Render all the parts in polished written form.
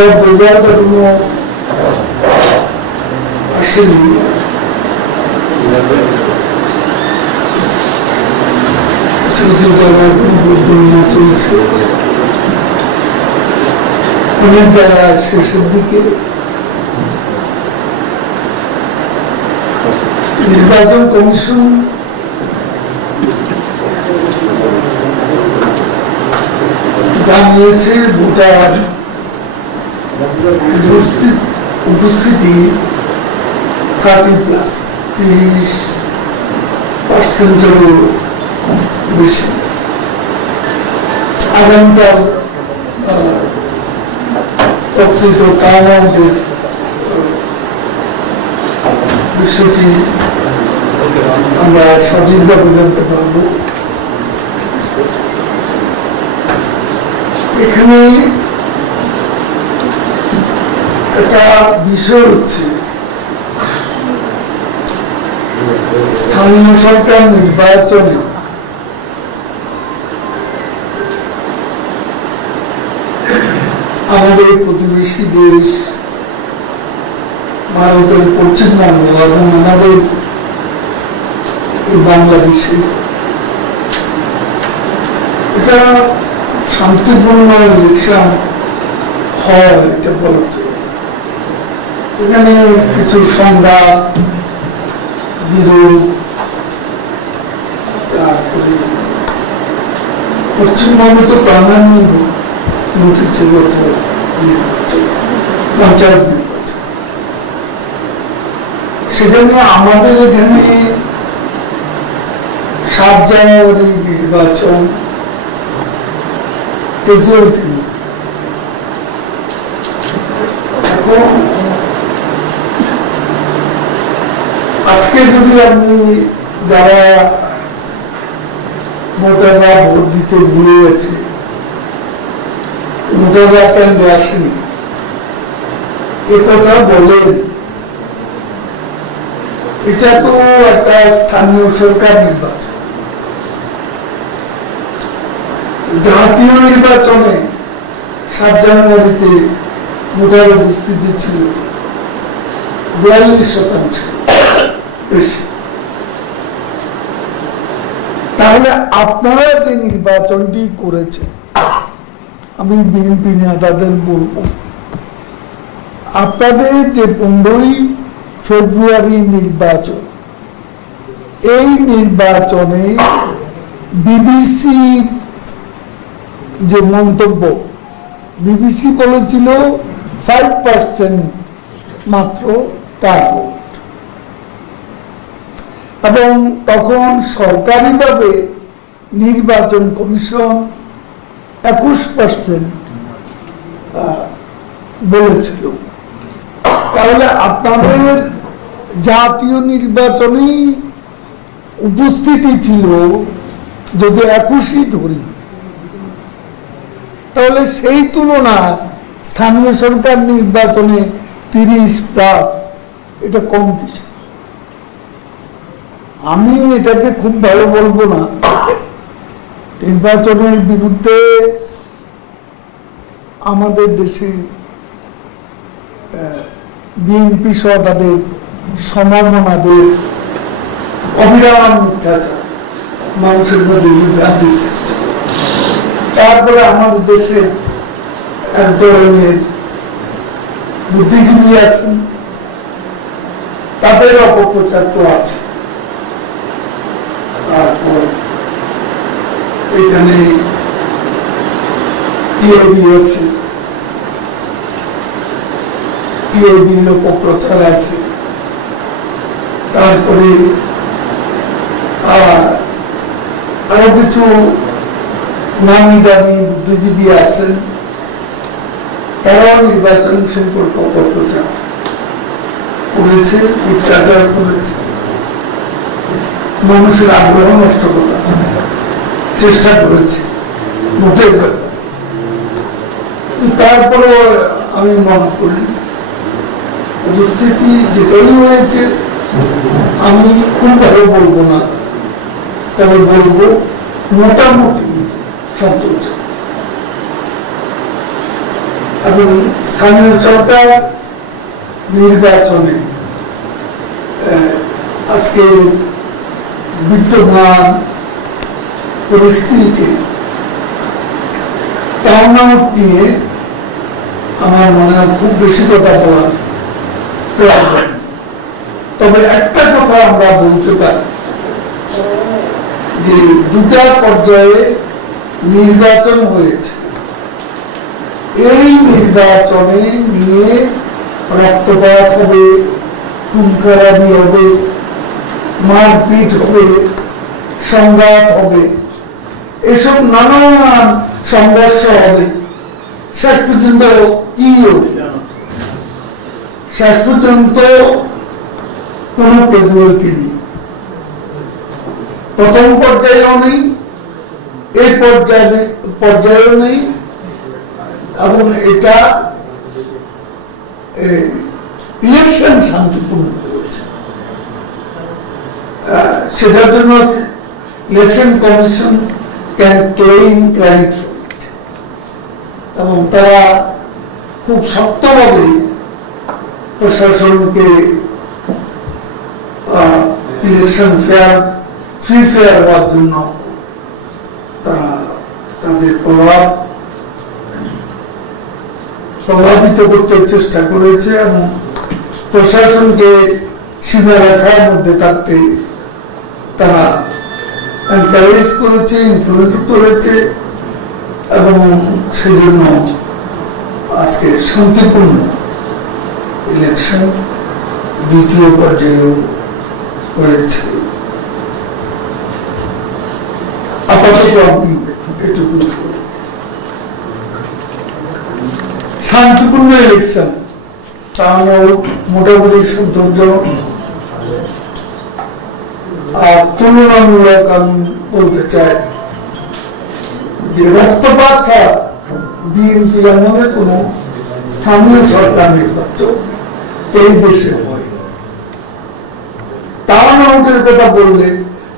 Result এখনো আসেনি। কিছু কিছু জায়গায় ভোট গণনা চলছে, অনেক জায়গায় শেষের দিকে। নির্বাচন কমিশন জানিয়েছে ভোটার উপস্থিতি 30+30%-এরও বেশি। আগামীকাল প্রকৃত টার্নআউটের বিষয়টি আমরা সঠিকভাবে জানতে পারব। এখানে একটা বিষয় হচ্ছে স্থানীয় সরকার নির্বাচনে আমাদের প্রতিবেশী দেশ ভারতের পশ্চিমবঙ্গ এবং আমাদের বাংলাদেশে এটা শান্তিপূর্ণ ইলেকশন হয়, এটা বলা চলে। এখানে কিছু সংঘাত বিরোধ, তারপরে পশ্চিমবঙ্গে তো প্রামাণ্য উঠেছে গত নির্বাচন, পঞ্চায়েত নির্বাচন। সেখানে আমাদের এখানে 7 জানুয়ারি নির্বাচন ক্যাজুয়ালিটি। এখন আজকে যদি আপনি যারা ভোটাররা ভোট দিতে ভুলে গেছে, ভোটাররা কেন আসেনি একথা বলেন, এটা তো একটা স্থানীয় সরকার নির্বাচন। জাতীয় নির্বাচনে 7 জানুয়ারিতে ভোটার উপস্থিতি ছিল 42% বেশি। তাহলে আপনারা যে নির্বাচনটি করেছেন, আমি বিএনপি নেতাদের বলবো, আপনাদের যে 15ই ফেব্রুয়ারি নির্বাচন, এই নির্বাচনে বিবিসির যে মন্তব্য, বিবিসি বলেছিল 5% মাত্র টার্গেট, এবং তখন সরকারিভাবে নির্বাচন কমিশন 21% বলেছিল। তাহলে আপনাদের জাতীয় নির্বাচনে উপস্থিতি ছিল যদি 21ই ধরি, তাহলে সেই তুলনায় স্থানীয় সরকার নির্বাচনে 30+, এটা কম কিছু। আমি এটাকে খুব ভালো বলবো না। নির্বাচনের বিরুদ্ধে আমাদের দেশে বিএনপি সহ তাদের সমমনাদের অবিরাম মিথ্যাচার, মানুষের মধ্যে বিভ্রান্তির সৃষ্টি। তারপরে আমাদের দেশে এক ধরনের বুদ্ধিজীবী আছেন, তাদের অপপ্রচার তো আছে। তারপর এখানে টিআইবি আছে, টিআইবির অপপ্রচার আছে। তারপরে আরো কিছু নামি দামি বুদ্ধিজীবী আছেন, তারাও নির্বাচন সম্পর্কে অপপ্রচার করেছে, মিথ্যাচার করেছে, মানুষের আগ্রহ নষ্ট করার চেষ্টা করেছে ভোটের ব্যাপারে। তারপরে আমি মনে করি উপস্থিতি যেটাই হয়েছে, আমি খুব ভালো বলবো না, তবে বলবো মোটামুটি সন্তোষ। এবং স্থানীয় সরকার নির্বাচনে আজকে বিদ্যমান পরিস্থিতিতে টার্ন আউট নিয়ে আমার মনে হয় খুব বেশি কথা বলার প্রয়োজন। তবে একটা কথা আমরা বলতে পারি যে দুটা পর্যায়ে নির্বাচন হয়েছে, এই নির্বাচনে নিয়ে রক্তপাত হবে, খুনখারাপি হবে, মারপিট হবে, সংঘাত হবে, এসব নানান সংঘর্ষ হবে। শেষ পর্যন্ত কি শেষ পর্যন্ত কোন ক্যাজুয়ালিটি নেই, প্রথম পর্যায়েও নেই, এই পর্যায়েও নেই, এবং এটা ইলেকশন শান্তিপূর্ণ হয়েছে। সেটার জন্য election commission can claim credit for it, এবং তারা খুব শক্তভাবে প্রশাসনকে ইলেকশন ফ্রি ফেয়ার হওয়ার জন্য তারা তাদের প্রভাবিত করতে চেষ্টা করেছে এবং প্রশাসনকে সীমারেখার মধ্যে থাকতে তারা এনকারেজ করেছে, ইনফ্লুয়েন্স করেছে, এবং সেজন্য আজকে শান্তিপূর্ণ ইলেকশন দ্বিতীয় পর্যায়েও করেছে। আপাতত আমি এটুকু শান্তিপূর্ণ ইলেকশন তাহলে মোটামুটি সন্তোষজনক। আর তুলনামূলক আমি বলতে চাই যে রক্তপাত ছাড়া বিএনপির আমলে কোন স্থানীয় সরকার নির্বাচন এই দেশে হয়। টার্ন আউটের কথা বললে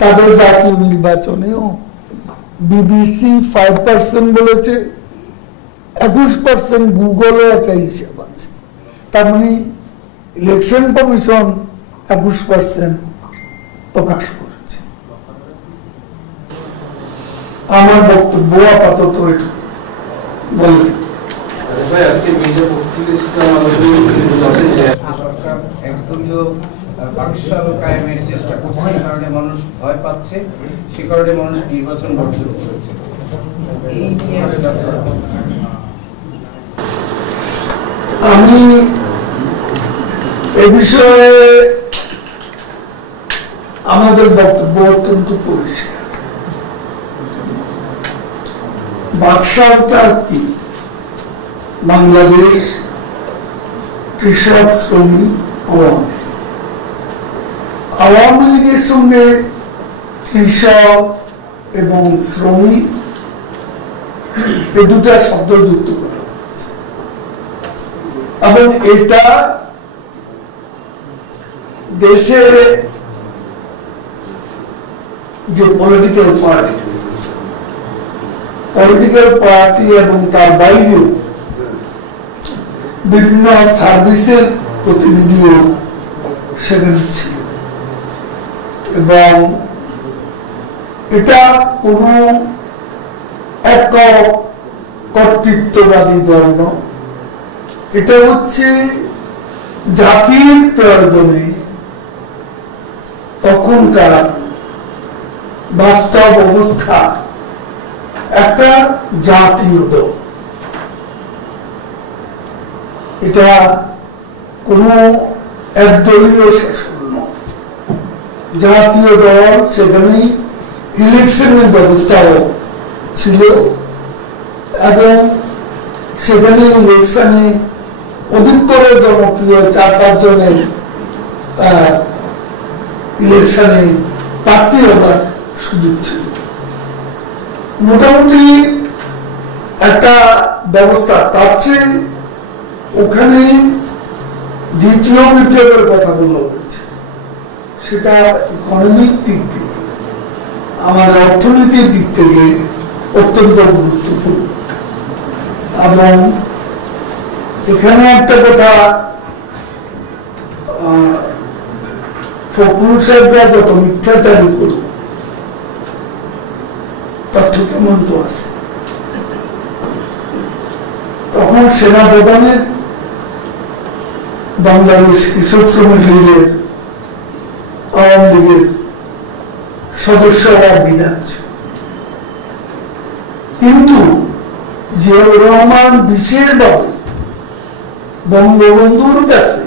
তাদের জাতীয় নির্বাচনেও বিবিসি 5% বলেছে, 21% গুগলে একটা হিসাব আছে। তার মানে ইলেকশন কমিশন 21% প্রকাশ করেছে। আমার বক্তব্য আপাতত এটুকু বলবেন। চেষ্টা করছে, এই কারণে মানুষ ভয় পাচ্ছে, সে কারণে মানুষ নির্বাচন বর্জন করেছে। আমি এ বিষয়ে আমাদের বক্তব্য অত্যন্ত পরিষ্কার। বাকশালটা কি? বাংলাদেশ কৃষক শ্রমিক আওয়ামী লীগের সঙ্গে কৃষক এবং শ্রমিক এই দুটা শব্দ যুক্ত করা হয়েছে, এবং এটা দেশে যে পলিটিক্যাল পার্টি এবং তার বাইরেও বিভিন্ন সার্ভিসের প্রতিনিধিও সেখানে ছিল, এবং এটা কোন একক কর্তৃত্ববাদী দল নয়, এটা হচ্ছে জাতির প্রয়োজনে তখনকার বাস্তব অবস্থা একটা জাতীয় দল। এটা কোন একদলীয় শাসন নয়, জাতীয় দল। সেখানে ইলেকশনের ব্যবস্থাও ছিল, এবং সেখানে ইলেকশনে অধিকতর জনপ্রিয় 4-5 জনের ইলেকশনে প্রার্থী হবার সুযোগ ছিল। মোটামুটি একটা ব্যবস্থা। তার চেয়ে ওখানে দ্বিতীয় বিপ্লবের কথা বলা হয়েছে, সেটা ইকোনমিক দিক থেকে, আমাদের অর্থনীতির দিক থেকে অত্যন্ত গুরুত্বপূর্ণ, এবং এখানে একটা কথা, ফখরুল সাহেবরা যত মিথ্যাচারী করুক, তথ্য প্রমাণ তো আছে। তখন সেনাপ্রধানের বাংলাদেশ কৃষক শ্রমিক লীগের, আওয়ামী লীগের সদস্য হওয়ার বিধান ছিল, কিন্তু জিয়াউর রহমান বিশেষভাবে বঙ্গবন্ধুর কাছে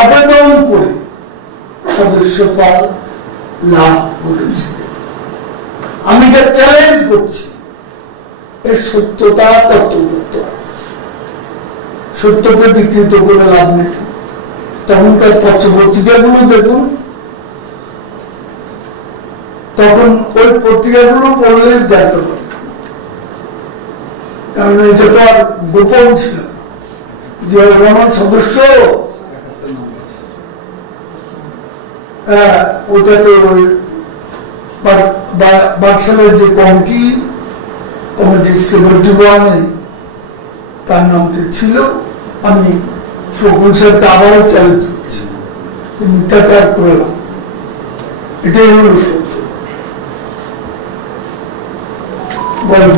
আবেদন করে সদস্যপদ লাভ করেছে। আমি এটা চ্যালেঞ্জ করছি, এর সত্যতা তথ্যযুক্ত আছে, সত্যকে বিকৃত করে লাভ নেই। তখনকার পত্রিকাগুলো দেখুন, তখন ওই পত্রিকাগুলো পড়লে জানতে পারত, কারণ এটা তো আর গোপন ছিল না। জিয়াউর রহমান সদস্য, ওটাতে ওই বাকশালের যে কমিটি 71-এ তার নামটি ছিল। আমি ফখরুল সাহেবকে আবারও চ্যালেঞ্জ করছি, মিথ্যাচার করলাম, এটাই হলো সত্য। বলুন।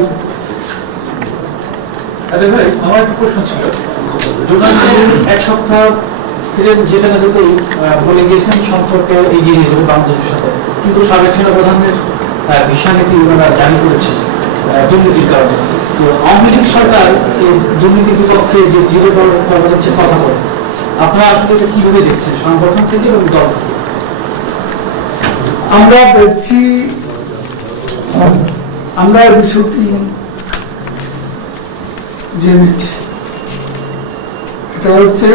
ভাই, আমার একটা প্রশ্ন ছিল, এক সপ্তাহ যেতে না যেতেই বলে গিয়েছিলেন সম্পর্কে এগিয়ে নিয়ে যাবে বাংলাদেশের সাথে, কিন্তু সাবেক সেনাপ্রধানের ভিসা নীতি ওনারা জারি করেছে দুর্নীতির কারণে। তো আওয়ামী লীগ সরকার এই দুর্নীতির বিপক্ষে যে জিরো কর্মসূচির কথা বলে, আপনারা আসলে এটা কিভাবে দেখছেন সংগঠন থেকে এবং দল থেকে? আমরা দেখছি, আমরা এই বিষয়টি জেনেছি। এটা হচ্ছে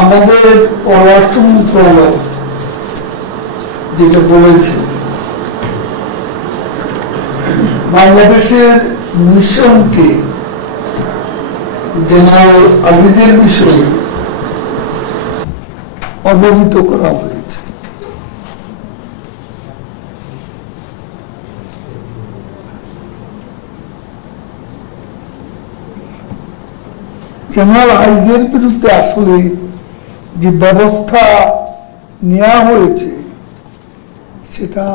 আমাদের পররাষ্ট্র মন্ত্রণালয় যেটা বলেছে, বাংলাদেশের মিশনকে জেনারেল আজিজের বিষয়ে অবহিত করা হয়েছে। জেনারেল আজিজের বিরুদ্ধে আসলে যে ব্যবস্থা নেওয়া হয়েছে সেটা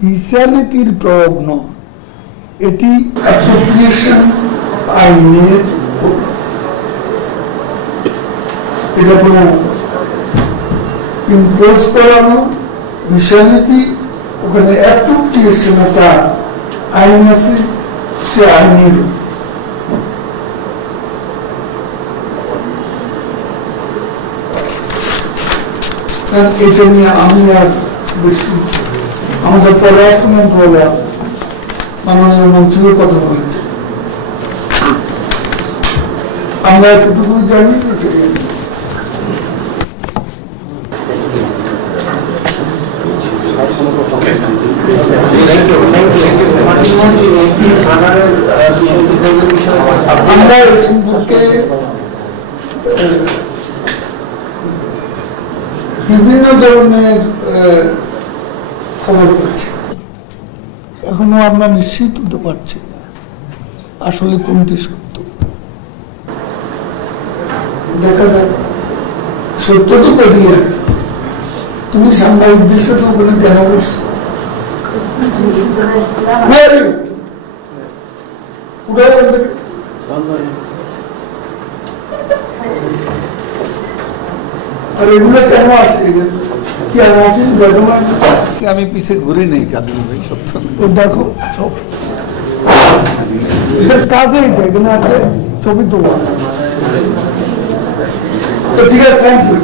ভিসা নীতির প্রয়োগ নয়, এটি অ্যাপ্রোপ্রিয়েশন আইনের, এটা কোনো ইম্পোজ করানো ভিসা নীতি, ওখানে অ্যাপ্রোপ্রিয়েশন একটা আইন আছে, সে আইনের এটা নিয়ে আমি আর বেশি, আমাদের পররাষ্ট্র মন্ত্রণালয় মাননীয় মন্ত্রীর কথা বলেছে, আমরা এতটুকু জানি। আমরা এই সম্পর্কে বিভিন্ন ধরনের খবর পাচ্ছি, এখনো আমরা নিশ্চিত হতে পারছি না আসলে কোনটি সত্য। দেখা যাক, সত্য তো বেরিয়ে, তুমি সাংবাদিকদের সাথে ওখানে কেন বসছো? আর এগুলো কেন আসে? আমি পিছে ঘুরে নেই কাদিম ভাই, সত্য দেখো সব কাজে এখানে আছে, ছবি তোলা। ঠিক আছে, থ্যাংক ইউ।